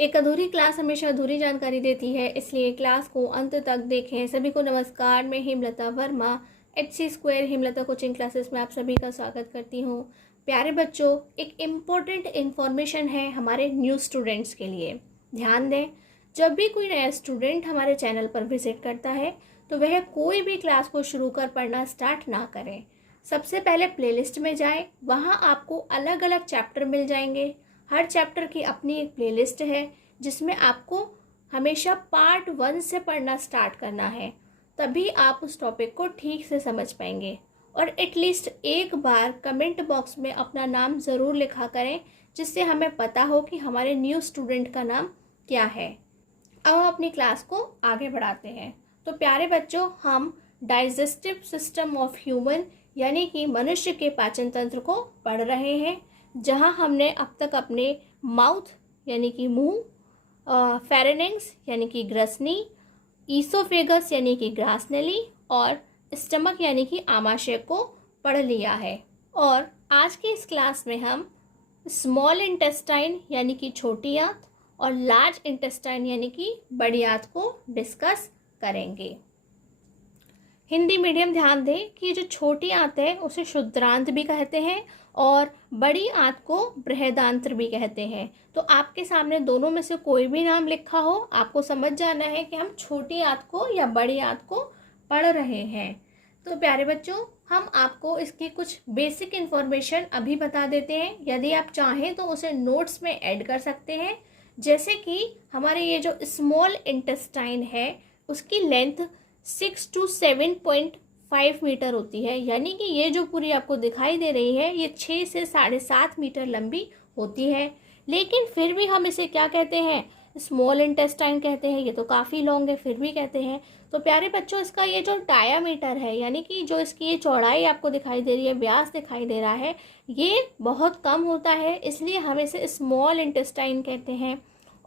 एक अधूरी क्लास हमेशा अधूरी जानकारी देती है, इसलिए क्लास को अंत तक देखें। सभी को नमस्कार, मैं Hemlata Verma HC² Hemlata coaching classes में आप सभी का स्वागत करती हूँ। प्यारे बच्चों, एक इम्पोर्टेंट इन्फॉर्मेशन है हमारे न्यू स्टूडेंट्स के लिए। ध्यान दें, जब भी कोई नया स्टूडेंट हमारे चैनल पर विजिट करता है तो वह कोई भी क्लास को शुरू कर पढ़ना स्टार्ट ना करें। सबसे पहले प्लेलिस्ट में जाएं, वहाँ आपको अलग अलग चैप्टर मिल जाएंगे। हर चैप्टर की अपनी एक प्लेलिस्ट है जिसमें आपको हमेशा पार्ट 1 से पढ़ना स्टार्ट करना है, तभी आप उस टॉपिक को ठीक से समझ पाएंगे। और एटलीस्ट एक बार कमेंट बॉक्स में अपना नाम ज़रूर लिखा करें, जिससे हमें पता हो कि हमारे न्यू स्टूडेंट का नाम क्या है। अब हम अपनी क्लास को आगे बढ़ाते हैं। तो प्यारे बच्चों, हम डाइजेस्टिव सिस्टम ऑफ ह्यूमन यानी कि मनुष्य के पाचन तंत्र को पढ़ रहे हैं, जहां हमने अब तक अपने माउथ यानी कि मुंह, फेरेनिंग्स यानी कि ग्रसनी, ईसोफेगस यानी कि ग्रासनली और स्टमक यानी कि आमाशय को पढ़ लिया है। और आज की इस क्लास में हम स्मॉल इंटेस्टाइन यानी कि छोटी आंत और लार्ज इंटेस्टाइन यानी कि बड़ी आंत को डिस्कस करेंगे। हिंदी मीडियम ध्यान दें कि जो छोटी आंत है उसे क्षुद्रांत भी कहते हैं और बड़ी आंत को बृहदांत्र भी कहते हैं। तो आपके सामने दोनों में से कोई भी नाम लिखा हो, आपको समझ जाना है कि हम छोटी आंत को या बड़ी आंत को पढ़ रहे हैं। तो प्यारे बच्चों, हम आपको इसकी कुछ बेसिक इन्फॉर्मेशन अभी बता देते हैं। यदि आप चाहें तो उसे नोट्स में ऐड कर सकते हैं। जैसे कि हमारे ये जो स्मॉल इंटेस्टाइन है उसकी लेंथ 6 to 7.5 मीटर होती है, यानी कि ये जो पूरी आपको दिखाई दे रही है ये 6 से 7.5 मीटर लंबी होती है। लेकिन फिर भी हम इसे क्या कहते हैं? स्मॉल इंटेस्टाइन कहते हैं। ये तो काफ़ी लॉन्ग है, फिर भी कहते हैं। तो प्यारे बच्चों, इसका ये जो डायामीटर है यानी कि जो इसकी ये चौड़ाई आपको दिखाई दे रही है, व्यास दिखाई दे रहा है, ये बहुत कम होता है, इसलिए हम इसे स्मॉल इंटेस्टाइन कहते हैं।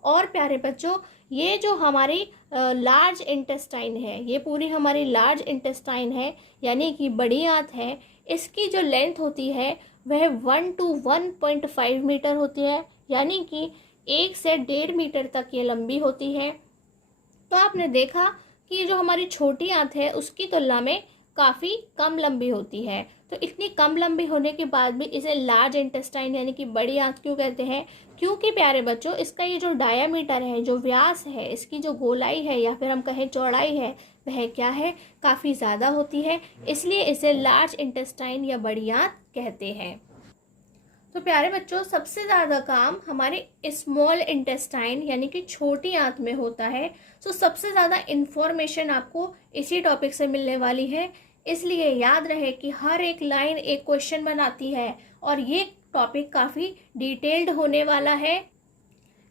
और प्यारे बच्चों, ये जो हमारी लार्ज इंटेस्टाइन है, ये पूरी हमारी लार्ज इंटेस्टाइन है यानी कि बड़ी आंत है। इसकी जो लेंथ होती है वह 1 to 1.5 मीटर होती है, यानी कि 1 से 1.5 मीटर तक ये लंबी होती है। तो आपने देखा कि ये जो हमारी छोटी आंत है उसकी तुलना में काफ़ी कम लंबी होती है। तो इतनी कम लंबी होने के बाद भी इसे लार्ज इंटेस्टाइन यानी कि बड़ी आंत क्यों कहते हैं? क्योंकि प्यारे बच्चों, इसका ये जो डायामीटर है, जो व्यास है, इसकी जो गोलाई है या फिर हम कहें चौड़ाई है, वह क्या है? काफ़ी ज़्यादा होती है, इसलिए इसे लार्ज इंटेस्टाइन या बड़ी आंत कहते हैं। तो प्यारे बच्चों, सबसे ज़्यादा काम हमारे स्मॉल इंटेस्टाइन यानी कि छोटी आंत में होता है। तो सबसे ज़्यादा इन्फॉर्मेशन आपको इसी टॉपिक से मिलने वाली है, इसलिए याद रहे कि हर एक लाइन एक क्वेश्चन बनाती है और ये टॉपिक काफ़ी डिटेल्ड होने वाला है।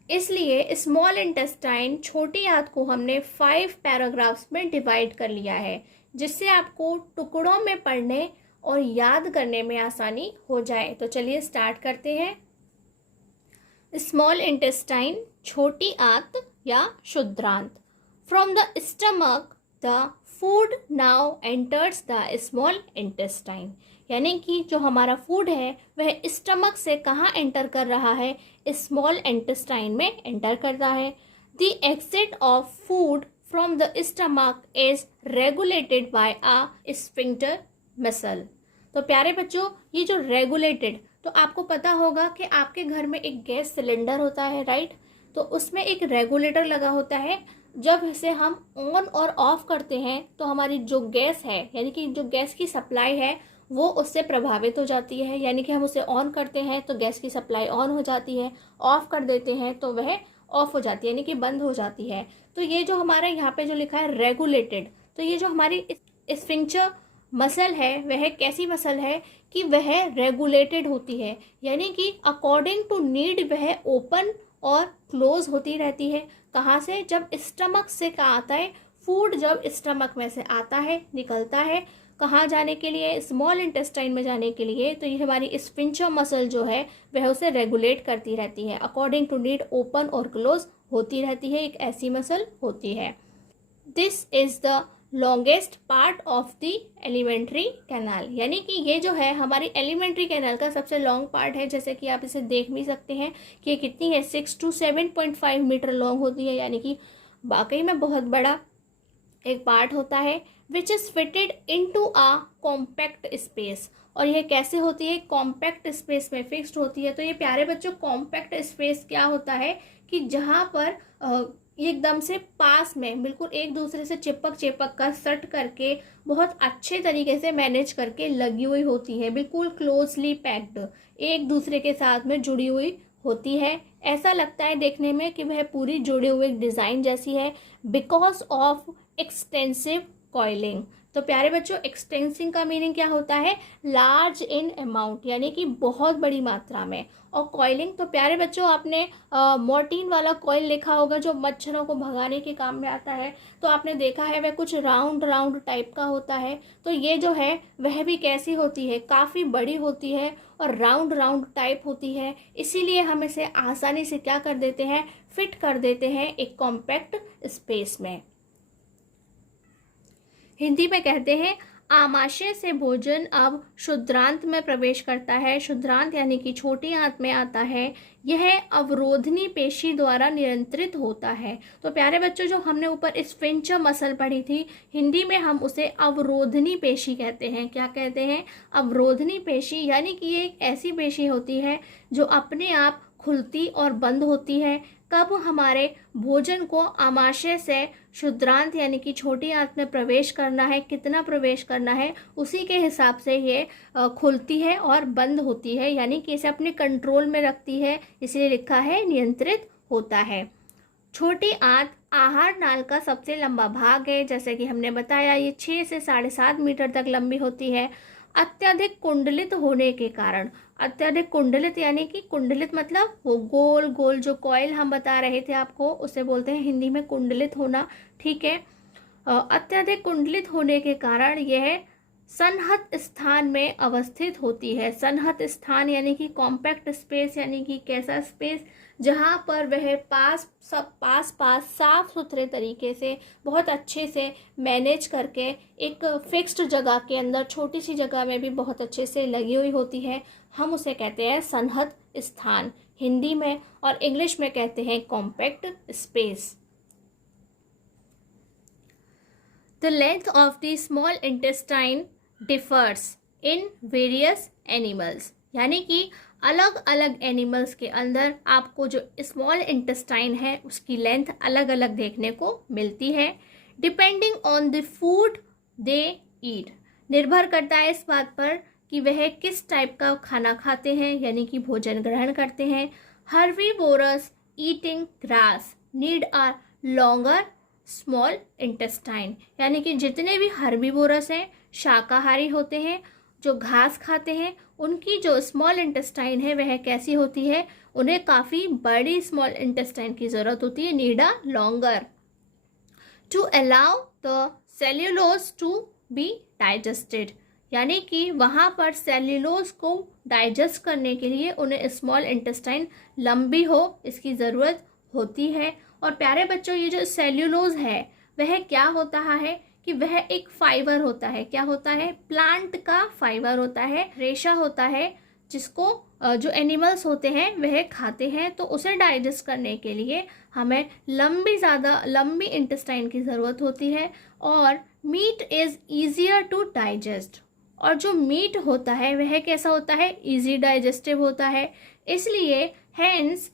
इसलिए स्मॉल इंटेस्टाइन छोटी आंत को हमने 5 पैराग्राफ्स में डिवाइड कर लिया है, जिससे आपको टुकड़ों में पढ़ने और याद करने में आसानी हो जाए। तो चलिए स्टार्ट करते हैं। स्मॉल इंटेस्टाइन छोटी आंत या क्षुद्रांत। From the stomach the food now enters the small intestine, यानी कि जो हमारा फूड है वह स्टमक से कहाँ एंटर कर रहा है? स्मॉल इंटेस्टाइन में एंटर कर रहा है। The exit of food from the stomach is regulated bye a sphincter muscle. तो प्यारे बच्चों, ये जो रेगुलेटेड, तो आपको पता होगा कि आपके घर में एक गैस सिलेंडर होता है, राइट? तो उसमें एक रेगुलेटर लगा होता है। जब इसे हम ऑन और ऑफ करते हैं तो हमारी जो गैस है यानी कि जो गैस की सप्लाई है वो उससे प्रभावित हो जाती है, यानी कि हम उसे ऑन करते हैं तो गैस की सप्लाई ऑन हो जाती है, ऑफ कर देते हैं तो वह ऑफ हो जाती है यानी कि बंद हो जाती है। तो ये जो हमारा यहाँ पे जो लिखा है रेगुलेटेड, तो ये जो हमारी स्फिंक्टर मसल है वह कैसी मसल है कि वह रेगुलेटेड होती है, यानी कि अकॉर्डिंग टू नीड वह ओपन और क्लोज होती रहती है। कहाँ से? जब स्टमक से क्या आता है? फूड जब स्टमक में से आता है, निकलता है, कहाँ जाने के लिए? स्मॉल इंटेस्टाइन में जाने के लिए। तो ये हमारी स्फिंक्टर मसल जो है वह उसे रेगुलेट करती रहती है, अकॉर्डिंग टू नीड ओपन और क्लोज होती रहती है, एक ऐसी मसल होती है। This is the longest part of the alimentary canal, यानी कि ये जो है हमारी एलिमेंट्री कैनाल का सबसे लॉन्ग पार्ट है। जैसे कि आप इसे देख भी सकते हैं कि ये कितनी है, 6 to 7.5 मीटर लॉन्ग होती है, यानी कि वाकई में बहुत बड़ा एक पार्ट होता है। Which is fitted into a compact space, और यह कैसे होती है, कॉम्पैक्ट स्पेस में फिक्स्ड होती है। तो ये प्यारे बच्चों कॉम्पैक्ट स्पेस क्या होता है कि जहाँ पर एकदम से पास में बिल्कुल एक दूसरे से चिपक कर सट करके बहुत अच्छे तरीके से मैनेज करके लगी हुई होती है, बिल्कुल क्लोजली पैक्ड, एक दूसरे के साथ में जुड़ी हुई होती है। ऐसा लगता है देखने में कि वह पूरी जुड़ी हुई डिज़ाइन जैसी है, बिकॉज ऑफ एक्सटेंसिव कॉइलिंग। तो प्यारे बच्चों एक्सटेंसिंग का मीनिंग क्या होता है, लार्ज इन अमाउंट, यानी कि बहुत बड़ी मात्रा में। और कॉइलिंग तो प्यारे बच्चों आपने मोर्टीन वाला कॉइल देखा होगा जो मच्छरों को भगाने के काम में आता है, तो आपने देखा है वह कुछ राउंड राउंड टाइप का होता है। तो ये जो है वह भी कैसी होती है, काफ़ी बड़ी होती है और राउंड राउंड टाइप होती है। इसीलिए हम इसे आसानी से क्या कर देते हैं, फिट कर देते हैं एक कॉम्पैक्ट स्पेस में। हिंदी में कहते हैं आमाशय से भोजन अब क्षुद्रांत में प्रवेश करता है। क्षुद्रांत यानी कि छोटी आंत में आता है। यह अवरोधनी पेशी द्वारा नियंत्रित होता है। तो प्यारे बच्चों जो हमने ऊपर स्फिंक्टर मसल पढ़ी थी, हिंदी में हम उसे अवरोधनी पेशी कहते हैं। क्या कहते हैं, अवरोधनी पेशी, यानी कि ये एक ऐसी पेशी होती है जो अपने आप खुलती और बंद होती है। कब हमारे भोजन को आमाशय से क्षुद्रांत यानी कि छोटी आंत में प्रवेश करना है, कितना प्रवेश करना है, उसी के हिसाब से ये खुलती है और बंद होती है, यानी कि इसे अपने कंट्रोल में रखती है, इसलिए लिखा है नियंत्रित होता है। छोटी आंत आहार नाल का सबसे लंबा भाग है। जैसे कि हमने बताया ये 6 से 7.5 मीटर तक लंबी होती है। अत्यधिक कुंडलित होने के कारण, अत्यधिक कुंडलित यानी कि कुंडलित मतलब वो गोल गोल जो कॉइल हम बता रहे थे आपको, उसे बोलते हैं हिंदी में कुंडलित होना। ठीक है, अत्यधिक कुंडलित होने के कारण यह सन्हत स्थान में अवस्थित होती है। सन्हत स्थान यानी कि कॉम्पैक्ट स्पेस, यानी कि कैसा स्पेस, जहाँ पर वह पास साफ सुथरे तरीके से बहुत अच्छे से मैनेज करके एक फिक्स्ड जगह के अंदर, छोटी सी जगह में भी बहुत अच्छे से लगी हुई होती है। हम उसे कहते हैं सन्हत स्थान हिंदी में, और इंग्लिश में कहते हैं compact space. The length of the small intestine differs in various animals, यानी कि अलग अलग एनिमल्स के अंदर आपको जो स्मॉल इंटेस्टाइन है उसकी लेंथ अलग अलग देखने को मिलती है। डिपेंडिंग ऑन द फूड दे ईट, निर्भर करता है इस बात पर कि वह किस टाइप का खाना खाते हैं, यानी कि भोजन ग्रहण करते हैं। Herbivores eating grass need a longer small intestine, यानी कि जितने भी हर्बीवोरस हैं, शाकाहारी होते हैं, जो घास खाते हैं, उनकी जो स्मॉल इंटेस्टाइन है वह कैसी होती है, उन्हें काफ़ी बड़ी स्मॉल इंटेस्टाइन की ज़रूरत होती है, need a longer to allow the cellulose to be digested, यानी कि वहाँ पर सेल्यूलोज को डाइजेस्ट करने के लिए उन्हें स्मॉल इंटेस्टाइन लंबी हो, इसकी ज़रूरत होती है। और प्यारे बच्चों ये जो सेल्यूलोज है वह क्या होता है कि वह एक फाइबर होता है। क्या होता है, प्लांट का फाइबर होता है, रेशा होता है, जिसको जो एनिमल्स होते हैं वह खाते हैं। तो उसे डाइजेस्ट करने के लिए हमें लंबी इंटेस्टाइन की ज़रूरत होती है। और meat is easier to digest, और जो मीट होता है वह कैसा होता है, ईजी डाइजेस्टिव होता है। इसलिए hence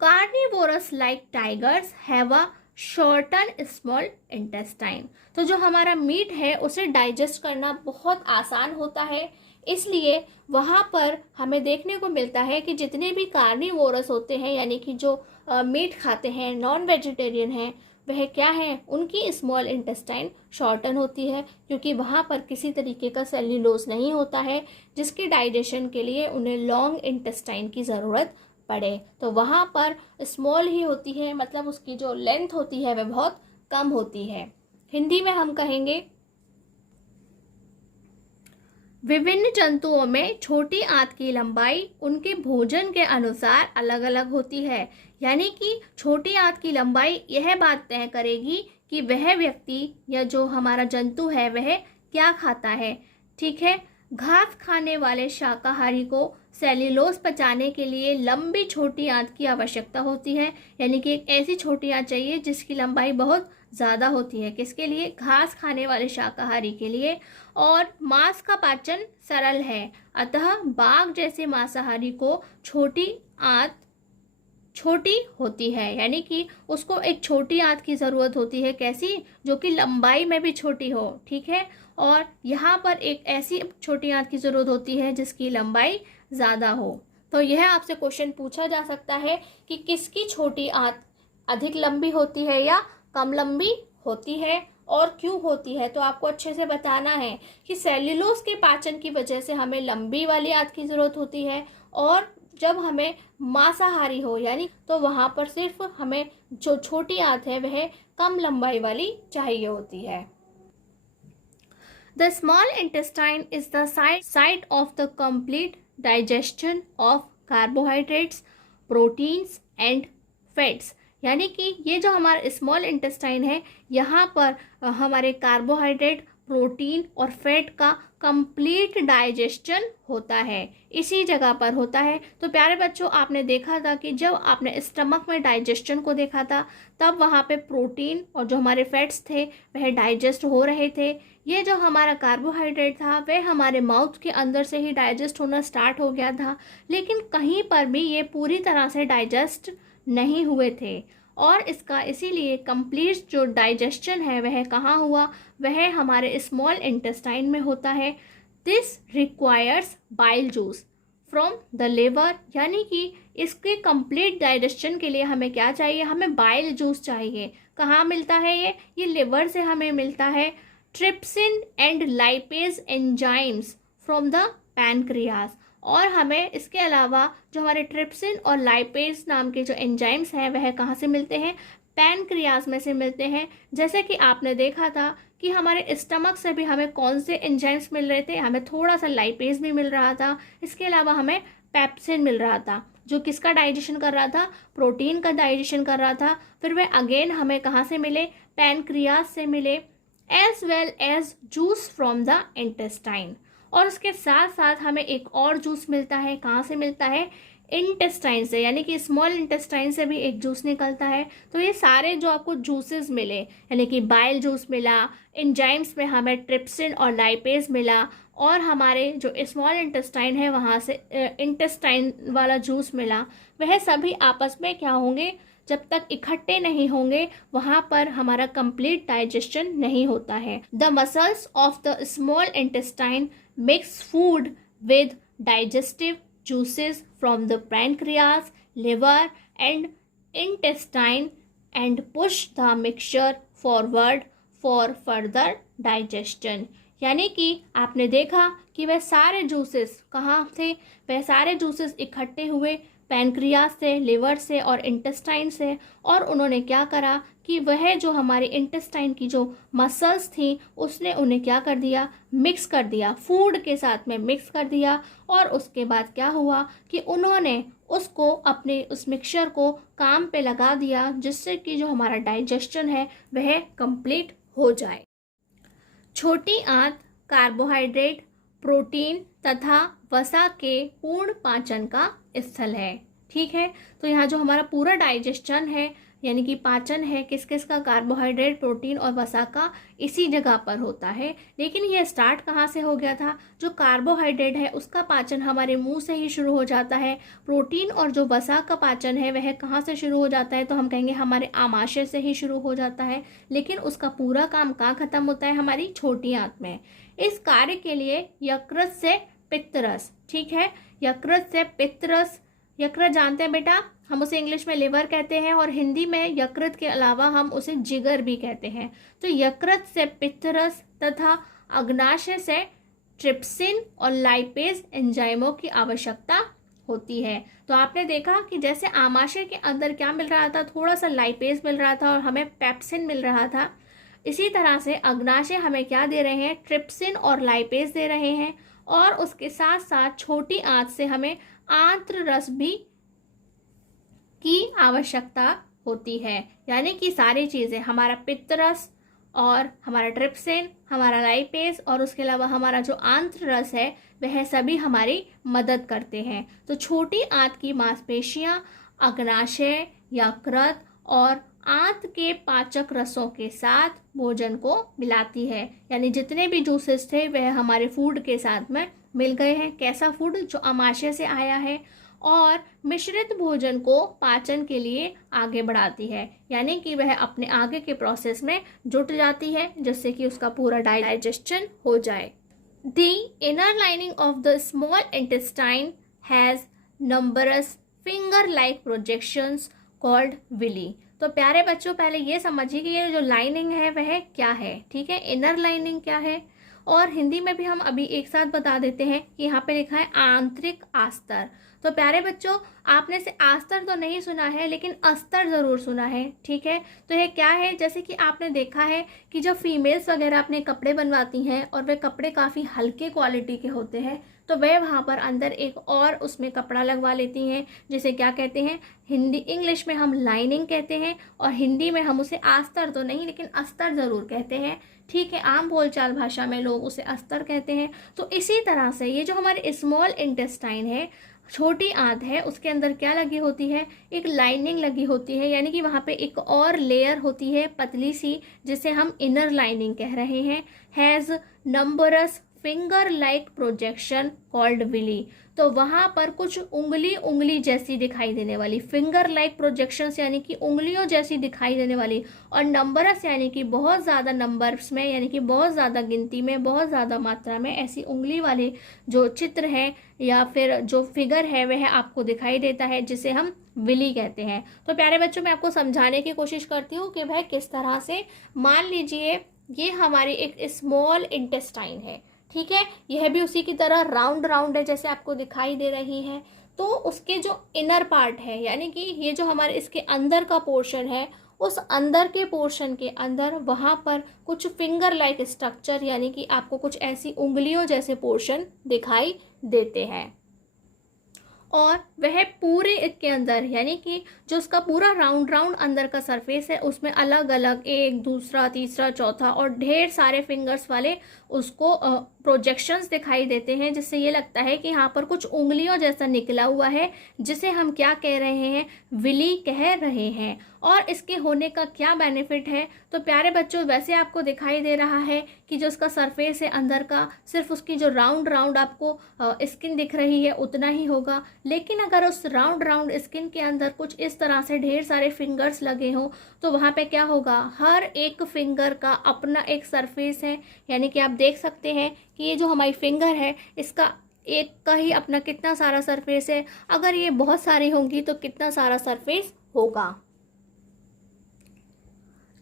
carnivores like tigers have a shorten small intestine, तो जो हमारा मीट है उसे डाइजेस्ट करना बहुत आसान होता है। इसलिए वहाँ पर हमें देखने को मिलता है कि जितने भी कार्निवोरस होते हैं, यानी कि जो मीट खाते हैं, नॉन वेजिटेरियन हैं, वह क्या है, उनकी स्मॉल इंटेस्टाइन शॉर्टन होती है, क्योंकि वहाँ पर किसी तरीके का सेल्यूलोज नहीं होता है जिसके डाइजेशन के लिए उन्हें लॉन्ग इंटेस्टाइन की ज़रूरत पड़े। तो वहाँ पर स्मॉल ही होती है, मतलब उसकी जो लेंथ होती है वह बहुत कम होती है। हिंदी में हम कहेंगे विभिन्न जंतुओं में छोटी आंत की लंबाई उनके भोजन के अनुसार अलग अलग होती है, यानी कि छोटी आंत की लंबाई यह बात तय करेगी कि वह व्यक्ति या जो हमारा जंतु है वह क्या खाता है। ठीक है, घास खाने वाले शाकाहारी को सेल्यूलोज पचाने के लिए लंबी छोटी आंत की आवश्यकता होती है, यानी कि एक ऐसी छोटी आंत चाहिए जिसकी लंबाई बहुत ज़्यादा होती है। किसके लिए? घास खाने वाले शाकाहारी के लिए। और मांस का पाचन सरल है, अतः बाघ जैसे मांसाहारी को छोटी आंत छोटी होती है, यानी कि उसको एक छोटी आंत की ज़रूरत होती है। कैसी? जो कि लंबाई में भी छोटी हो। ठीक है, और यहाँ पर एक ऐसी छोटी आंत की ज़रूरत होती है जिसकी लंबाई ज़्यादा हो। तो यह आपसे क्वेश्चन पूछा जा सकता है कि किसकी छोटी आंत अधिक लंबी होती है या कम लंबी होती है और क्यों होती है। तो आपको अच्छे से बताना है कि सेल्यूलोज के पाचन की वजह से हमें लंबी वाली आंत की ज़रूरत होती है, और जब हमें मांसाहारी हो यानी तो वहाँ पर सिर्फ हमें जो छोटी आंत है वह कम लंबाई वाली चाहिए होती है। The small intestine is the site of the complete digestion of carbohydrates, proteins and fats। यानी कि ये जो हमारा स्मॉल इंटेस्टाइन है, यहाँ पर हमारे कार्बोहाइड्रेट, प्रोटीन और फैट का कंप्लीट डाइजेशन होता है, इसी जगह पर होता है। तो प्यारे बच्चों, आपने देखा था कि जब आपने स्टमक में डाइजेशन को देखा था तब वहाँ पे प्रोटीन और जो हमारे फैट्स थे वह डाइजेस्ट हो रहे थे। ये जो हमारा कार्बोहाइड्रेट था वह हमारे माउथ के अंदर से ही डाइजेस्ट होना स्टार्ट हो गया था, लेकिन कहीं पर भी ये पूरी तरह से डाइजेस्ट नहीं हुए थे। और इसका इसीलिए कंप्लीट जो डाइजेशन है वह कहाँ हुआ? वह हमारे स्मॉल इंटेस्टाइन में होता है। This requires bile juice from the liver, यानी कि इसके कंप्लीट डाइजेशन के लिए हमें क्या चाहिए? हमें बाइल जूस चाहिए। कहाँ मिलता है ये लिवर से हमें मिलता है। Trypsin and lipase enzymes from the pancreas. और हमें इसके अलावा जो हमारे ट्रिप्सिन और लाइपेज नाम के जो एंजाइम्स हैं वह कहाँ से मिलते हैं? पैनक्रियास में से मिलते हैं। जैसे कि आपने देखा था कि हमारे स्टमक से भी हमें कौन से एंजाइम्स मिल रहे थे? हमें थोड़ा सा लाइपेज भी मिल रहा था, इसके अलावा हमें पेप्सिन मिल रहा था, जो किसका डाइजेशन कर रहा था? प्रोटीन का डाइजेशन कर रहा था। फिर वह अगेन हमें कहाँ से मिले? पैनक्रियास से मिले। As well as juice from the intestine. और उसके साथ साथ हमें एक और जूस मिलता है। कहाँ से मिलता है? इंटेस्टाइन से, यानी कि स्मॉल इंटेस्टाइन से भी एक जूस निकलता है। तो ये सारे जो आपको जूसेस मिले, यानी कि बाइल जूस मिला, एंजाइम्स में हमें ट्रिप्सिन और लाइपेज मिला, और हमारे जो स्मॉल इंटेस्टाइन है वहाँ से इंटेस्टाइन वाला जूस मिला, वह सभी आपस में क्या होंगे? जब तक इकट्ठे नहीं होंगे वहाँ पर हमारा कंप्लीट डाइजेशन नहीं होता है। The muscles of the small intestine mix food with digestive juices from the pancreas, liver and intestine and push the mixture forward for further digestion। यानी कि आपने देखा कि वह सारे जूसेस कहाँ थे? वह सारे जूसेस इकट्ठे हुए पैनक्रियास से, लिवर से और इंटेस्टाइन से, और उन्होंने क्या करा कि वह जो हमारे इंटेस्टाइन की जो मसल्स थी उसने उन्हें क्या कर दिया? मिक्स कर दिया, फूड के साथ में मिक्स कर दिया। और उसके बाद क्या हुआ कि उन्होंने उसको अपने उस मिक्सचर को काम पे लगा दिया, जिससे कि जो हमारा डाइजेशन है वह कंप्लीट हो जाए। छोटी आंत कार्बोहाइड्रेट, प्रोटीन तथा वसा के पूर्ण पाचन का स्थल है। ठीक है, तो यहाँ जो हमारा पूरा डाइजेशन है यानी कि पाचन है किस किस का? कार्बोहाइड्रेट, प्रोटीन और वसा का, इसी जगह पर होता है। लेकिन ये स्टार्ट कहाँ से हो गया था? जो कार्बोहाइड्रेट है उसका पाचन हमारे मुंह से ही शुरू हो जाता है। प्रोटीन और जो वसा का पाचन है वह कहाँ से शुरू हो जाता है? तो हम कहेंगे हमारे आमाशय से ही शुरू हो जाता है। लेकिन उसका पूरा काम कहाँ खत्म होता है? हमारी छोटी आंत में। इस कार्य के लिए यकृत से पित्तरस, ठीक है, यकृत से पित्तरस, यकृत जानते हैं बेटा, हम उसे इंग्लिश में लिवर कहते हैं और हिंदी में यकृत के अलावा हम उसे जिगर भी कहते हैं। तो यकृत से पित्तरस तथा अग्नाशय से ट्रिप्सिन और लाइपेज एंजाइमों की आवश्यकता होती है। तो आपने देखा कि जैसे आमाशय के अंदर क्या मिल रहा था? थोड़ा सा लाइपेज मिल रहा था और हमें पेप्सिन मिल रहा था। इसी तरह से अग्नाशय हमें क्या दे रहे हैं? ट्रिप्सिन और लाइपेज दे रहे हैं। और उसके साथ साथ छोटी आंत से हमें आंत्र रस भी की आवश्यकता होती है, यानी कि सारी चीज़ें, हमारा पित्तरस और हमारा ट्रिप्सिन, हमारा लाइपेज और उसके अलावा हमारा जो आंत्र रस है, वह सभी हमारी मदद करते हैं। तो छोटी आंत की मांसपेशियां अग्नाशय, यकृत और आंत के पाचक रसों के साथ भोजन को मिलाती है, यानी जितने भी जूसेस थे वह हमारे फूड के साथ में मिल गए हैं। कैसा फूड? जो आमाशय से आया है, और मिश्रित भोजन को पाचन के लिए आगे बढ़ाती है, यानी कि वह अपने आगे के प्रोसेस में जुट जाती है जिससे कि उसका पूरा डाइजेशन हो जाए। The inner lining of the small intestine has numbers finger like projections called villi. तो प्यारे बच्चों, पहले ये समझिए कि ये जो लाइनिंग है वह क्या है। ठीक है, इनर लाइनिंग क्या है, और हिंदी में भी हम अभी एक साथ बता देते हैं कि यहाँ पे लिखा है आंतरिक आस्तर। तो प्यारे बच्चों, आपने से आस्तर तो नहीं सुना है लेकिन अस्तर ज़रूर सुना है। ठीक है, तो ये क्या है? जैसे कि आपने देखा है कि जब फीमेल्स वगैरह अपने कपड़े बनवाती हैं और वे कपड़े काफ़ी हल्के क्वालिटी के होते हैं, तो वह वहाँ पर अंदर एक और उसमें कपड़ा लगवा लेती हैं, जिसे क्या कहते हैं? इंग्लिश में हम लाइनिंग कहते हैं, और हिंदी में हम उसे आस्तर तो नहीं लेकिन अस्तर ज़रूर कहते हैं। ठीक है, आम बोलचाल भाषा में लोग उसे अस्तर कहते हैं। तो इसी तरह से ये जो हमारे स्मॉल इंटेस्टाइन है, छोटी आंत है, उसके अंदर क्या लगी होती है? एक लाइनिंग लगी होती है, यानी कि वहाँ पे एक और लेयर होती है पतली सी, जिसे हम इनर लाइनिंग कह रहे हैं। Has numbers finger like projection called villi. तो वहाँ पर कुछ उंगली जैसी दिखाई देने वाली, फिंगर लाइक प्रोजेक्शंस यानी कि उंगलियों जैसी दिखाई देने वाली, और नंबरस यानी कि बहुत ज़्यादा नंबर्स में, यानी कि बहुत ज़्यादा गिनती में, बहुत ज़्यादा मात्रा में ऐसी उंगली वाले जो चित्र हैं या फिर जो फिगर है वह आपको दिखाई देता है, जिसे हम विली कहते हैं। तो प्यारे बच्चों, मैं आपको समझाने की कोशिश करती हूँ कि वह किस तरह से। मान लीजिए ये हमारी एक स्मॉल इंटेस्टाइन है। ठीक है, यह भी उसी की तरह राउंड राउंड है जैसे आपको दिखाई दे रही है। तो उसके जो इनर पार्ट है, यानी कि ये जो हमारे इसके अंदर का पोर्शन है, उस अंदर के पोर्शन के अंदर वहाँ पर कुछ फिंगर लाइक स्ट्रक्चर, यानी कि आपको कुछ ऐसी उंगलियों जैसे पोर्शन दिखाई देते हैं। और वह पूरे के अंदर, यानी कि जो उसका पूरा राउंड राउंड अंदर का सरफेस है, उसमें अलग अलग एक, दूसरा, तीसरा, चौथा और ढेर सारे फिंगर्स वाले उसको प्रोजेक्शंस दिखाई देते हैं, जिससे ये लगता है कि यहाँ पर कुछ उंगलियों जैसा निकला हुआ है, जिसे हम क्या कह रहे हैं? विली कह रहे हैं। और इसके होने का क्या बेनिफिट है? तो प्यारे बच्चों, वैसे आपको दिखाई दे रहा है कि जो उसका सरफेस है अंदर का, सिर्फ उसकी जो राउंड राउंड आपको स्किन दिख रही है उतना ही होगा, लेकिन अगर उस राउंड राउंड स्किन के अंदर कुछ इस तरह से ढेर सारे फिंगर्स लगे हों, तो वहाँ पे क्या होगा? हर एक फिंगर का अपना एक सरफेस है, यानी कि आप देख सकते हैं कि ये जो हमारी फिंगर है, इसका एक का ही अपना कितना सारा सरफेस है। अगर ये बहुत सारी होंगी तो कितना सारा सरफेस होगा।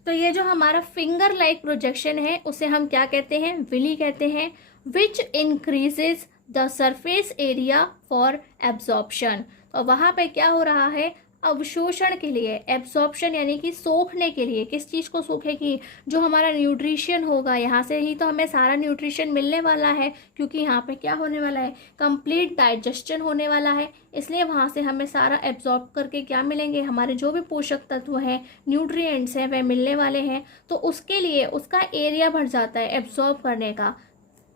तो ये जो हमारा फिंगर लाइक प्रोजेक्शन है, उसे हम क्या कहते हैं? विली कहते हैं। विच increases the surface area for absorption. तो वहाँ पे क्या हो रहा है? अवशोषण के लिए, एब्जॉर्प्शन यानी कि सोखने के लिए। किस चीज़ को सोखेगी? जो हमारा न्यूट्रिशन होगा, यहाँ से ही तो हमें सारा न्यूट्रिशन मिलने वाला है, क्योंकि यहाँ पे क्या होने वाला है? कंप्लीट डाइजेशन होने वाला है, इसलिए वहाँ से हमें सारा एब्जॉर्ब करके क्या मिलेंगे? हमारे जो भी पोषक तत्व हैं, न्यूट्रिएंट्स हैं, वह मिलने वाले हैं। तो उसके लिए उसका एरिया बढ़ जाता है एब्जॉर्ब करने का।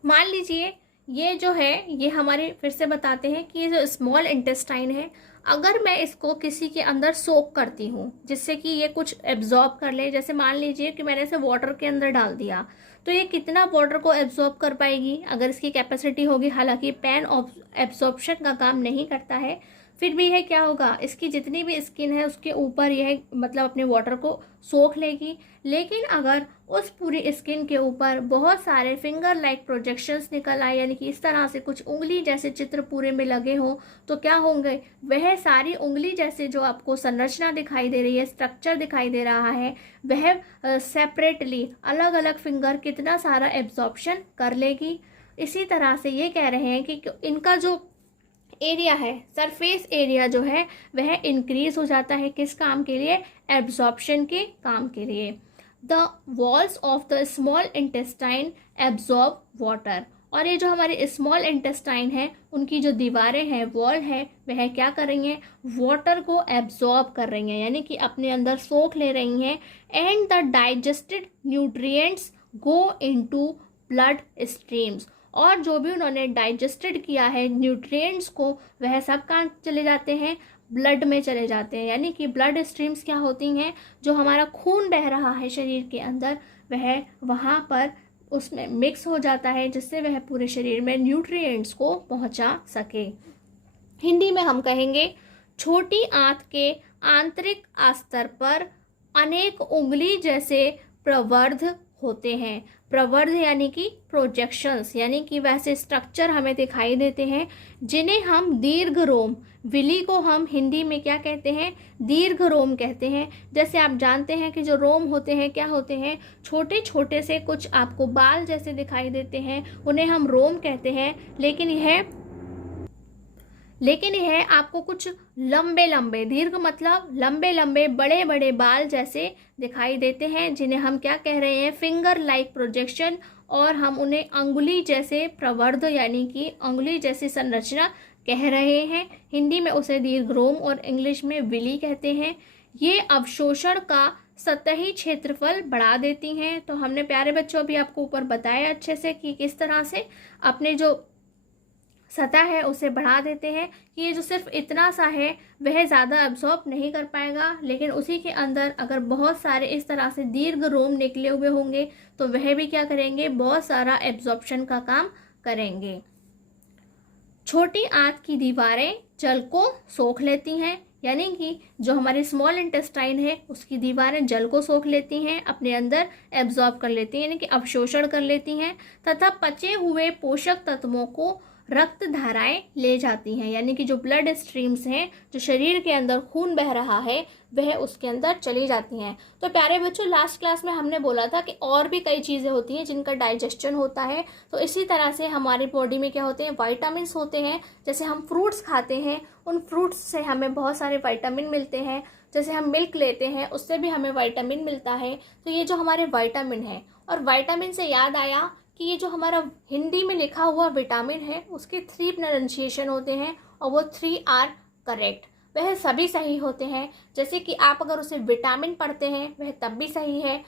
मान लीजिए ये जो है, ये हमारे, फिर से बताते हैं कि ये जो स्मॉल इंटेस्टाइन है, अगर मैं इसको किसी के अंदर सोक करती हूँ जिससे कि ये कुछ एब्जॉर्ब कर ले, जैसे मान लीजिए कि मैंने इसे वाटर के अंदर डाल दिया, तो ये कितना वाटर को एब्जॉर्ब कर पाएगी? अगर इसकी कैपेसिटी होगी, हालांकि पैन एब्जॉर्प्शन का काम नहीं करता है, फिर भी यह क्या होगा? इसकी जितनी भी स्किन है उसके ऊपर यह मतलब अपने वाटर को सोख लेगी। लेकिन अगर उस पूरी स्किन के ऊपर बहुत सारे फिंगर लाइक प्रोजेक्शंस निकल आए, यानी कि इस तरह से कुछ उंगली जैसे चित्र पूरे में लगे हों, तो क्या होंगे? वह सारी उंगली जैसे जो आपको संरचना दिखाई दे रही है, स्ट्रक्चर दिखाई दे रहा है, वह सेपरेटली अलग अलग फिंगर कितना सारा एब्जॉर्प्शन कर लेगी। इसी तरह से ये कह रहे हैं कि इनका जो एरिया है, सरफेस एरिया जो है, वह इंक्रीज हो जाता है। किस काम के लिए? एब्जॉर्प्शन के काम के लिए। The walls of the small intestine absorb water. और ये जो हमारे स्मॉल इंटेस्टाइन है उनकी जो दीवारें हैं, वॉल है, वह क्या कर रही हैं, वाटर को एब्जॉर्ब कर रही हैं, यानी कि अपने अंदर सोख ले रही हैं। And the digested nutrients go into blood streams, और जो भी उन्होंने डाइजेस्टेड किया है न्यूट्रिएंट्स को, वह सब कहाँ चले जाते हैं, ब्लड में चले जाते हैं। यानी कि ब्लड स्ट्रीम्स क्या होती हैं, जो हमारा खून बह रहा है शरीर के अंदर, वह वहाँ पर उसमें मिक्स हो जाता है, जिससे वह पूरे शरीर में न्यूट्रिएंट्स को पहुँचा सके। हिंदी में हम कहेंगे, छोटी आंत के आंतरिक अस्तर पर अनेक उंगली जैसे प्रवर्ध होते हैं। प्रवर्ध यानी कि प्रोजेक्शंस, यानी कि वैसे स्ट्रक्चर हमें दिखाई देते हैं जिन्हें हम दीर्घ रोम, विली को हम हिंदी में क्या कहते हैं, दीर्घ रोम कहते हैं। जैसे आप जानते हैं कि जो रोम होते हैं क्या होते हैं, छोटे छोटे से कुछ आपको बाल जैसे दिखाई देते हैं, उन्हें हम रोम कहते हैं। लेकिन यह आपको कुछ लंबे लंबे, दीर्घ मतलब लंबे लंबे बड़े बड़े बाल जैसे दिखाई देते हैं, जिन्हें हम क्या कह रहे हैं, फिंगर लाइक प्रोजेक्शन, और हम उन्हें अंगुली जैसे प्रवर्ध यानी कि अंगुली जैसी संरचना कह रहे हैं। हिंदी में उसे दीर्घ रोम और इंग्लिश में विली कहते हैं। ये अवशोषण का सतही क्षेत्रफल बढ़ा देती हैं। तो हमने प्यारे बच्चों अभी आपको ऊपर बताया अच्छे से कि किस तरह से अपने जो सतह है उसे बढ़ा देते हैं कि ये जो सिर्फ इतना सा है वह ज़्यादा एब्जॉर्ब नहीं कर पाएगा, लेकिन उसी के अंदर अगर बहुत सारे इस तरह से दीर्घ रोम निकले हुए होंगे तो वह भी क्या करेंगे, बहुत सारा एब्जॉर्प्शन का काम करेंगे। छोटी आंत की दीवारें जल को सोख लेती हैं, यानी कि जो हमारे स्मॉल इंटेस्टाइन है उसकी दीवारें जल को सोख लेती हैं, अपने अंदर एब्जॉर्ब कर लेती हैं, यानी कि अवशोषण कर लेती हैं, तथा पचे हुए पोषक तत्वों को रक्त धाराएं ले जाती हैं, यानी कि जो ब्लड स्ट्रीम्स हैं, जो शरीर के अंदर खून बह रहा है वह उसके अंदर चली जाती हैं। तो प्यारे बच्चों, लास्ट क्लास में हमने बोला था कि और भी कई चीज़ें होती हैं जिनका डाइजेशन होता है। तो इसी तरह से हमारी बॉडी में क्या होते हैं, वाइटामिन्स होते हैं। जैसे हम फ्रूट्स खाते हैं, उन फ्रूट्स से हमें बहुत सारे वाइटामिन मिलते हैं। जैसे हम मिल्क लेते हैं, उससे भी हमें वाइटामिन मिलता है। तो ये जो हमारे वाइटामिन है, और वाइटामिन से याद आया कि ये जो हमारा हिंदी में लिखा हुआ विटामिन है उसके 3 प्रोनाउंसिएशन होते हैं, और वो 3 आर करेक्ट, वह सभी सही होते हैं। जैसे कि आप अगर उसे विटामिन पढ़ते हैं वह तब भी सही है,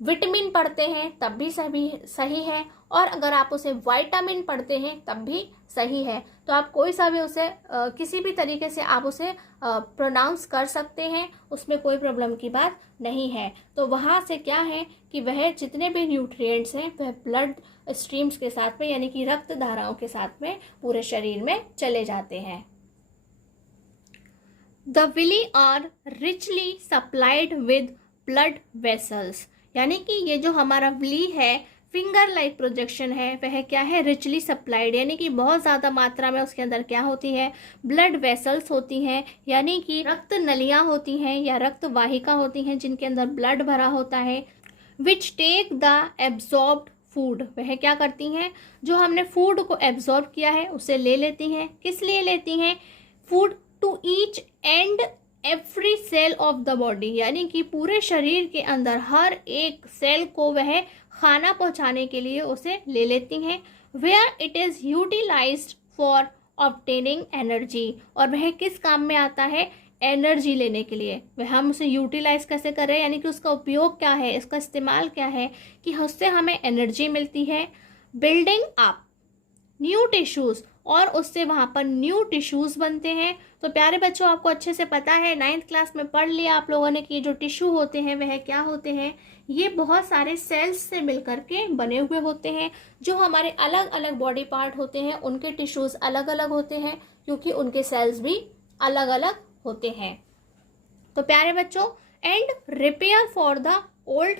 विटामिन पढ़ते हैं तब भी सही है, और अगर आप उसे विटामिन पढ़ते हैं तब भी सही है। तो आप कोई सा भी उसे किसी भी तरीके से आप उसे प्रोनाउंस कर सकते हैं, उसमें कोई प्रॉब्लम की बात नहीं है। तो वहाँ से क्या है कि वह जितने भी न्यूट्रिएंट्स हैं वह ब्लड स्ट्रीम्स के साथ में, यानी कि रक्त धाराओं के साथ में पूरे शरीर में चले जाते हैं। The villi are richly supplied with blood vessels, यानी कि ये जो हमारा विली है, फिंगर लाइक प्रोजेक्शन है, वह क्या है, रिचली सप्लाइड, यानी कि बहुत ज़्यादा मात्रा में उसके अंदर क्या होती है, ब्लड वेसल्स होती हैं, यानी कि रक्त नलियाँ होती हैं या रक्त वाहिका होती हैं जिनके अंदर ब्लड भरा होता है। Which take the absorbed food, वह क्या करती हैं, जो हमने फूड को एब्जॉर्ब किया है उसे ले लेती हैं। किस लिए लेती हैं, food to each and every cell of the body, यानी कि पूरे शरीर के अंदर हर एक सेल को वह खाना पहुंचाने के लिए उसे ले लेती हैं। Where it is utilised for obtaining energy, और वह किस काम में आता है, एनर्जी लेने के लिए। वह हम उसे यूटिलाइज कैसे कर रहे हैं, यानी कि उसका उपयोग क्या है, इसका इस्तेमाल क्या है, कि उससे हमें एनर्जी मिलती है। बिल्डिंग अप न्यू टिश्यूज़, और उससे वहाँ पर न्यू टिश्यूज़ बनते हैं। तो प्यारे बच्चों, आपको अच्छे से पता है, 9th क्लास में पढ़ लिया आप लोगों ने कि जो टिश्यू होते हैं वह क्या होते हैं, ये बहुत सारे सेल्स से मिलकर के बने हुए होते हैं। जो हमारे अलग अलग बॉडी पार्ट होते हैं उनके टिश्यूज़ अलग अलग होते हैं, क्योंकि उनके सेल्स भी अलग अलग होते हैं। तो प्यारे बच्चों, and repair for the old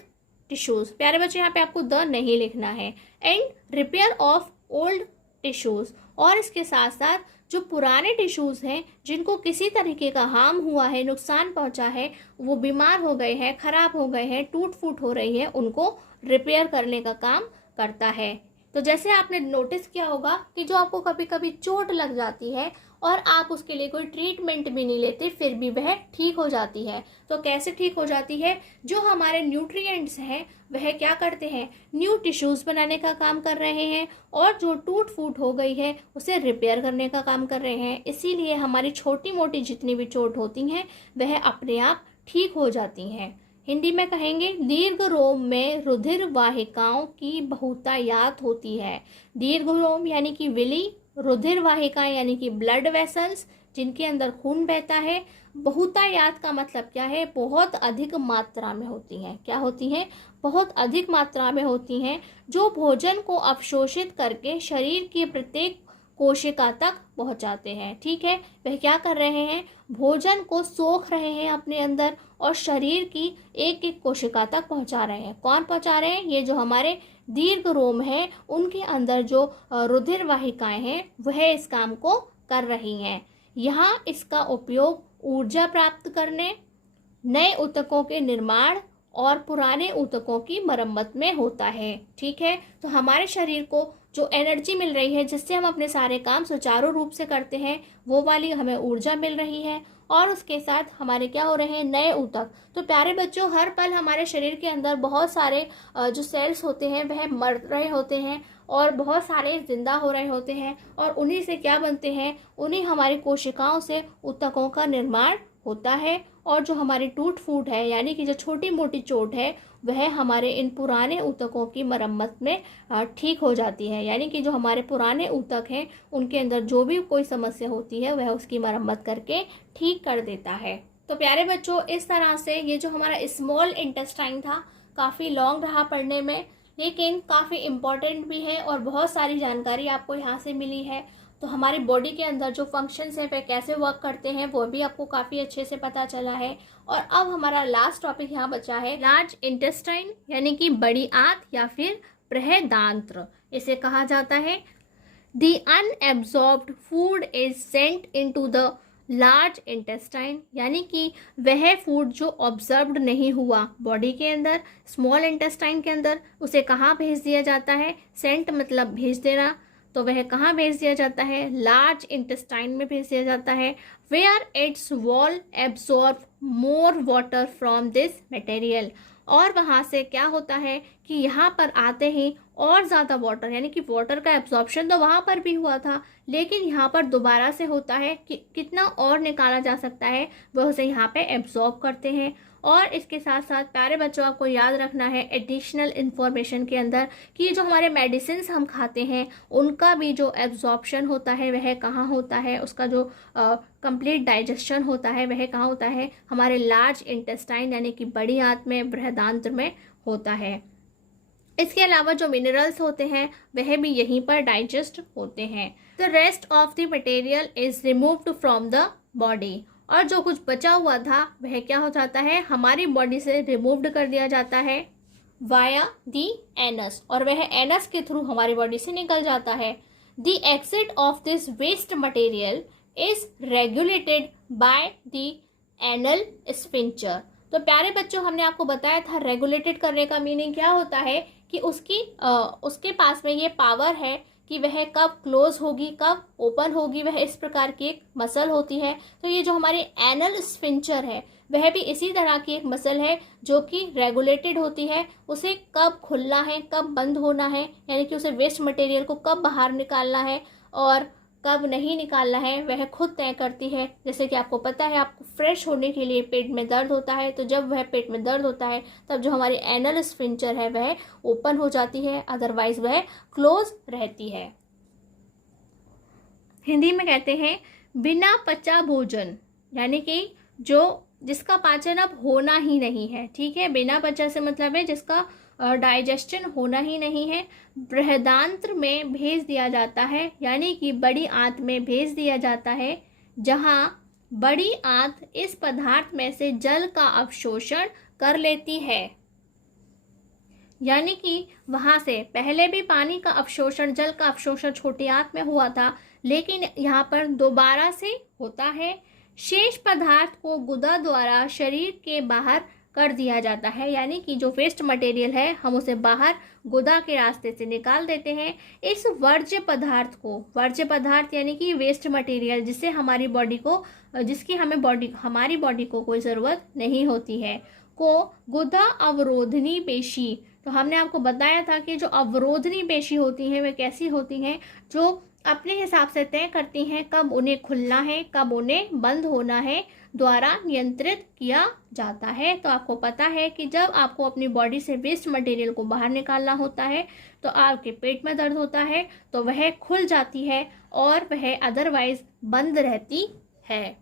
tissues, प्यारे बच्चों यहाँ पे आपको द नहीं लिखना है, and repair of old tissues, और इसके साथ साथ जो पुराने टिश्यूज़ हैं जिनको किसी तरीके का हार्म हुआ है, नुकसान पहुंचा है, वो बीमार हो गए हैं, ख़राब हो गए हैं, टूट फूट हो रही है, उनको रिपेयर करने का काम करता है। तो जैसे आपने नोटिस किया होगा कि जो आपको कभी कभी चोट लग जाती है और आप उसके लिए कोई ट्रीटमेंट भी नहीं लेते, फिर भी वह ठीक हो जाती है। तो कैसे ठीक हो जाती है? जो हमारे न्यूट्रिएंट्स हैं वह क्या करते हैं, न्यू टिश्यूज़ बनाने का काम कर रहे हैं, और जो टूट फूट हो गई है उसे रिपेयर करने का काम कर रहे हैं। इसीलिए हमारी छोटी मोटी जितनी भी चोट होती हैं वह अपने आप ठीक हो जाती हैं। हिंदी में कहेंगे, दीर्घ रोम में रुधिर वाहिकाओं की बहुतायात होती है। दीर्घ रोम यानी कि विली, रुधिर वाहिकाएं यानी कि ब्लड वेसल्स, जिनके अंदर खून बहता है। बहुतायात का मतलब क्या है? बहुत अधिक मात्रा में होती हैं। क्या होती हैं? बहुत अधिक मात्रा में होती हैं, जो भोजन को अवशोषित करके शरीर की प्रत्येक कोशिका तक पहुंचाते हैं। ठीक है, वह क्या कर रहे हैं? भोजन को सोख रहे हैं अपने अंदर और शरीर की एक एक कोशिका तक पहुंचा रहे हैं। कौन पहुंचा रहे हैं? ये जो हमारे दीर्घ रोम है उनके अंदर जो रुधिर वाहिकाएं हैं वह इस काम को कर रही हैं। यहाँ इसका उपयोग ऊर्जा प्राप्त करने, नए ऊतकों के निर्माण और पुराने ऊतकों की मरम्मत में होता है। ठीक है, तो हमारे शरीर को जो एनर्जी मिल रही है जिससे हम अपने सारे काम सुचारू रूप से करते हैं, वो वाली हमें ऊर्जा मिल रही है, और उसके साथ हमारे क्या हो रहे हैं? नए ऊतक। तो प्यारे बच्चों, हर पल हमारे शरीर के अंदर बहुत सारे जो सेल्स होते हैं वह मर रहे होते हैं और बहुत सारे जिंदा हो रहे होते हैं, और उन्हीं से क्या बनते हैं? उन्हीं हमारी कोशिकाओं से ऊतकों का निर्माण होता है। और जो हमारी टूट फूट है यानी कि जो छोटी मोटी चोट है वह हमारे इन पुराने ऊतकों की मरम्मत में ठीक हो जाती है। यानी कि जो हमारे पुराने ऊतक हैं उनके अंदर जो भी कोई समस्या होती है वह उसकी मरम्मत करके ठीक कर देता है। तो प्यारे बच्चों, इस तरह से ये जो हमारा स्मॉल इंटेस्टाइन था काफ़ी लॉन्ग रहा पढ़ने में, लेकिन काफ़ी इम्पॉर्टेंट भी है और बहुत सारी जानकारी आपको यहाँ से मिली है। तो हमारी बॉडी के अंदर जो फंक्शंस हैं वह कैसे वर्क करते हैं वो भी आपको काफ़ी अच्छे से पता चला है। और अब हमारा लास्ट टॉपिक यहाँ बचा है लार्ज इंटेस्टाइन, यानी कि बड़ी आंत या फिर बृहदांत्र इसे कहा जाता है। The unabsorbed food is sent into the large intestine, यानी कि वह फूड जो ऑब्जर्व्ड नहीं हुआ बॉडी के अंदर, स्मॉल इंटेस्टाइन के अंदर, उसे कहाँ भेज दिया जाता है? सेंट मतलब भेज देना। तो वह कहाँ भेज दिया जाता है? लार्ज इंटेस्टाइन में भेज दिया जाता है। Where its wall absorb more water from this material, और वहाँ से क्या होता है कि यहाँ पर आते ही और ज़्यादा वाटर, यानी कि वाटर का एब्जॉर्प्शन तो वहाँ पर भी हुआ था लेकिन यहाँ पर दोबारा से होता है कि कितना और निकाला जा सकता है वह उसे यहाँ पे एब्जॉर्ब करते हैं। और इसके साथ साथ प्यारे बच्चों, आपको याद रखना है एडिशनल इन्फॉर्मेशन के अंदर कि जो हमारे मेडिसिन हम खाते हैं उनका भी जो एब्जॉर्प्शन होता है वह कहाँ होता है, उसका जो कंप्लीट डाइजेशन होता है वह कहाँ होता है? हमारे लार्ज इंटेस्टाइन यानी कि बड़ी आंत में, बृहदांत्र में होता है। इसके अलावा जो मिनरल्स होते हैं वह भी यहीं पर डाइजेस्ट होते हैं। The rest of the material is removed from the body, और जो कुछ बचा हुआ था वह क्या हो जाता है? हमारी बॉडी से रिमूव्ड कर दिया जाता है वाया दी एनस, और वह एनस के थ्रू हमारी बॉडी से निकल जाता है। The exit of this waste material is regulated by the anal sphincter. तो प्यारे बच्चों, हमने आपको बताया था रेगुलेटेड करने का मीनिंग क्या होता है कि उसके पास में ये पावर है कि वह कब क्लोज होगी कब ओपन होगी, वह इस प्रकार की एक मसल होती है। तो ये जो हमारी एनल स्फिंक्टर है वह भी इसी तरह की एक मसल है जो कि रेगुलेटेड होती है, उसे कब खुलना है कब बंद होना है, यानी कि उसे वेस्ट मटेरियल को कब बाहर निकालना है और कब नहीं निकालना है वह खुद तय करती है। जैसे कि आपको पता है, आपको फ्रेश होने के लिए पेट में दर्द होता है, तो जब वह पेट में दर्द होता है तब जो हमारी एनल स्फिंक्टर है वह ओपन हो जाती है, अदरवाइज वह क्लोज रहती है। हिंदी में कहते हैं बिना पचा भोजन, यानी कि जिसका पाचन अब होना ही नहीं है। ठीक है, बिना पचा से मतलब है जिसका डाइजेशन होना ही नहीं है, बृहदांत्र में भेज दिया जाता है, यानी कि बड़ी आंत में भेज दिया जाता है, जहां बड़ी आंत इस पदार्थ में से जल का अवशोषण कर लेती है। यानी कि वहां से पहले भी पानी का अवशोषण, जल का अवशोषण छोटी आंत में हुआ था, लेकिन यहाँ पर दोबारा से होता है। शेष पदार्थ को गुदा द्वारा शरीर के बाहर कर दिया जाता है, यानी कि जो वेस्ट मटेरियल है हम उसे बाहर गुदा के रास्ते से निकाल देते हैं। इस वर्ज्य पदार्थ को, वर्ज्य पदार्थ यानी कि वेस्ट मटेरियल जिससे हमारी बॉडी को, जिसकी हमारी बॉडी को कोई ज़रूरत नहीं होती है, को गुदा अवरोधनी पेशी, तो हमने आपको बताया था कि जो अवरोधनी पेशी होती हैं वे कैसी होती हैं, जो अपने हिसाब से तय करती हैं कब उन्हें खुलना है, कब उन्हें बंद होना है, द्वारा नियंत्रित किया जाता है। तो आपको पता है कि जब आपको अपनी बॉडी से वेस्ट मटेरियल को बाहर निकालना होता है तो आपके पेट में दर्द होता है, तो वह खुल जाती है और वह अदरवाइज बंद रहती है।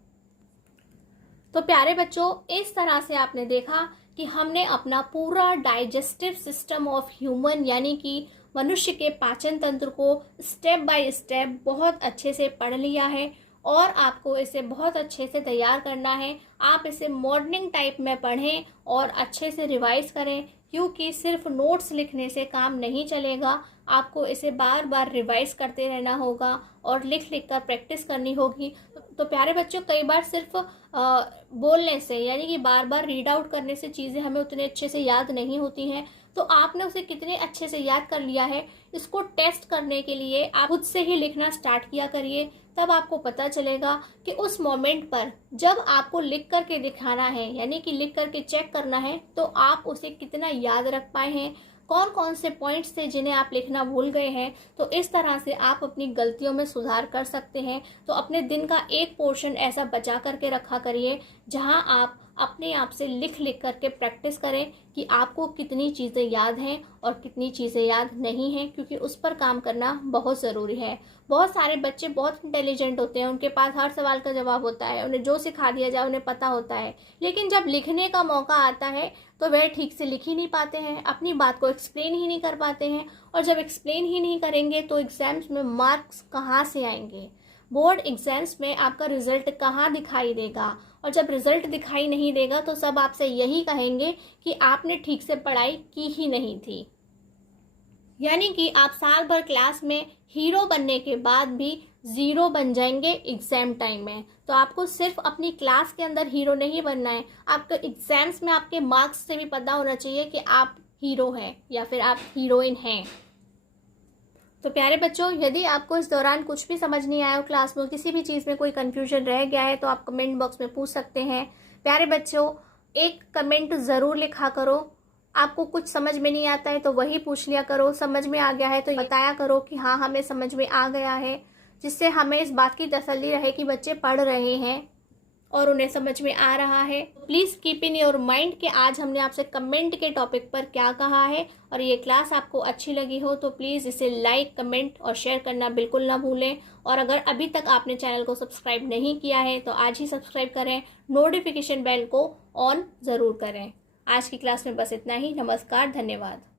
तो प्यारे बच्चों, इस तरह से आपने देखा कि हमने अपना पूरा डाइजेस्टिव सिस्टम ऑफ ह्यूमन यानी कि मनुष्य के पाचन तंत्र को स्टेप बाय स्टेप बहुत अच्छे से पढ़ लिया है और आपको इसे बहुत अच्छे से तैयार करना है। आप इसे मॉर्निंग टाइप में पढ़ें और अच्छे से रिवाइज करें, क्योंकि सिर्फ नोट्स लिखने से काम नहीं चलेगा। आपको इसे बार बार रिवाइज करते रहना होगा और लिख लिख कर प्रैक्टिस करनी होगी। तो प्यारे बच्चों, कई बार सिर्फ बोलने से यानी कि बार बार रीड आउट करने से चीज़ें हमें उतने अच्छे से याद नहीं होती हैं। तो आपने उसे कितने अच्छे से याद कर लिया है, इसको टेस्ट करने के लिए आप खुद से ही लिखना स्टार्ट किया करिए। तब आपको पता चलेगा कि उस मोमेंट पर जब आपको लिख करके दिखाना है, यानी कि लिख करके चेक करना है, तो आप उसे कितना याद रख पाए हैं, कौन कौन से पॉइंट्स थे जिन्हें आप लिखना भूल गए हैं। तो इस तरह से आप अपनी गलतियों में सुधार कर सकते हैं। तो अपने दिन का एक पोर्शन ऐसा बचा करके रखा करिए जहां आप अपने आप से लिख लिख करके प्रैक्टिस करें कि आपको कितनी चीज़ें याद हैं और कितनी चीज़ें याद नहीं हैं, क्योंकि उस पर काम करना बहुत ज़रूरी है। बहुत सारे बच्चे बहुत इंटेलिजेंट होते हैं, उनके पास हर सवाल का जवाब होता है, उन्हें जो सिखा दिया जाए उन्हें पता होता है, लेकिन जब लिखने का मौका आता है तो वह ठीक से लिख ही नहीं पाते हैं, अपनी बात को एक्सप्लेन ही नहीं कर पाते हैं। और जब एक्सप्लेन ही नहीं करेंगे तो एग्जाम्स में मार्क्स कहाँ से आएंगे, बोर्ड एग्जाम्स में आपका रिजल्ट कहाँ दिखाई देगा। और जब रिजल्ट दिखाई नहीं देगा तो सब आपसे यही कहेंगे कि आपने ठीक से पढ़ाई की ही नहीं थी। यानी कि आप साल भर क्लास में हीरो बनने के बाद भी ज़ीरो बन जाएंगे एग्ज़ाम टाइम में। तो आपको सिर्फ अपनी क्लास के अंदर हीरो नहीं बनना है, आपको एग्जाम्स में आपके मार्क्स से भी पता होना चाहिए कि आप हीरो हैं या फिर आप हीरोइन हैं। तो प्यारे बच्चों, यदि आपको इस दौरान कुछ भी समझ नहीं आया हो, क्लास में किसी भी चीज़ में कोई कन्फ्यूजन रह गया है, तो आप कमेंट बॉक्स में पूछ सकते हैं। प्यारे बच्चों, एक कमेंट ज़रूर लिखा करो। आपको कुछ समझ में नहीं आता है तो वही पूछ लिया करो, समझ में आ गया है तो बताया करो कि हाँ हमें समझ में आ गया है, जिससे हमें इस बात की तसल्ली रहे कि बच्चे पढ़ रहे हैं और उन्हें समझ में आ रहा है। Please keep in your mind कि आज हमने आपसे कमेंट के टॉपिक पर क्या कहा है, और ये क्लास आपको अच्छी लगी हो तो प्लीज़ इसे लाइक, कमेंट और शेयर करना बिल्कुल ना भूलें। और अगर अभी तक आपने चैनल को सब्सक्राइब नहीं किया है तो आज ही सब्सक्राइब करें, नोटिफिकेशन बेल को ऑन ज़रूर करें। आज की क्लास में बस इतना ही। नमस्कार, धन्यवाद।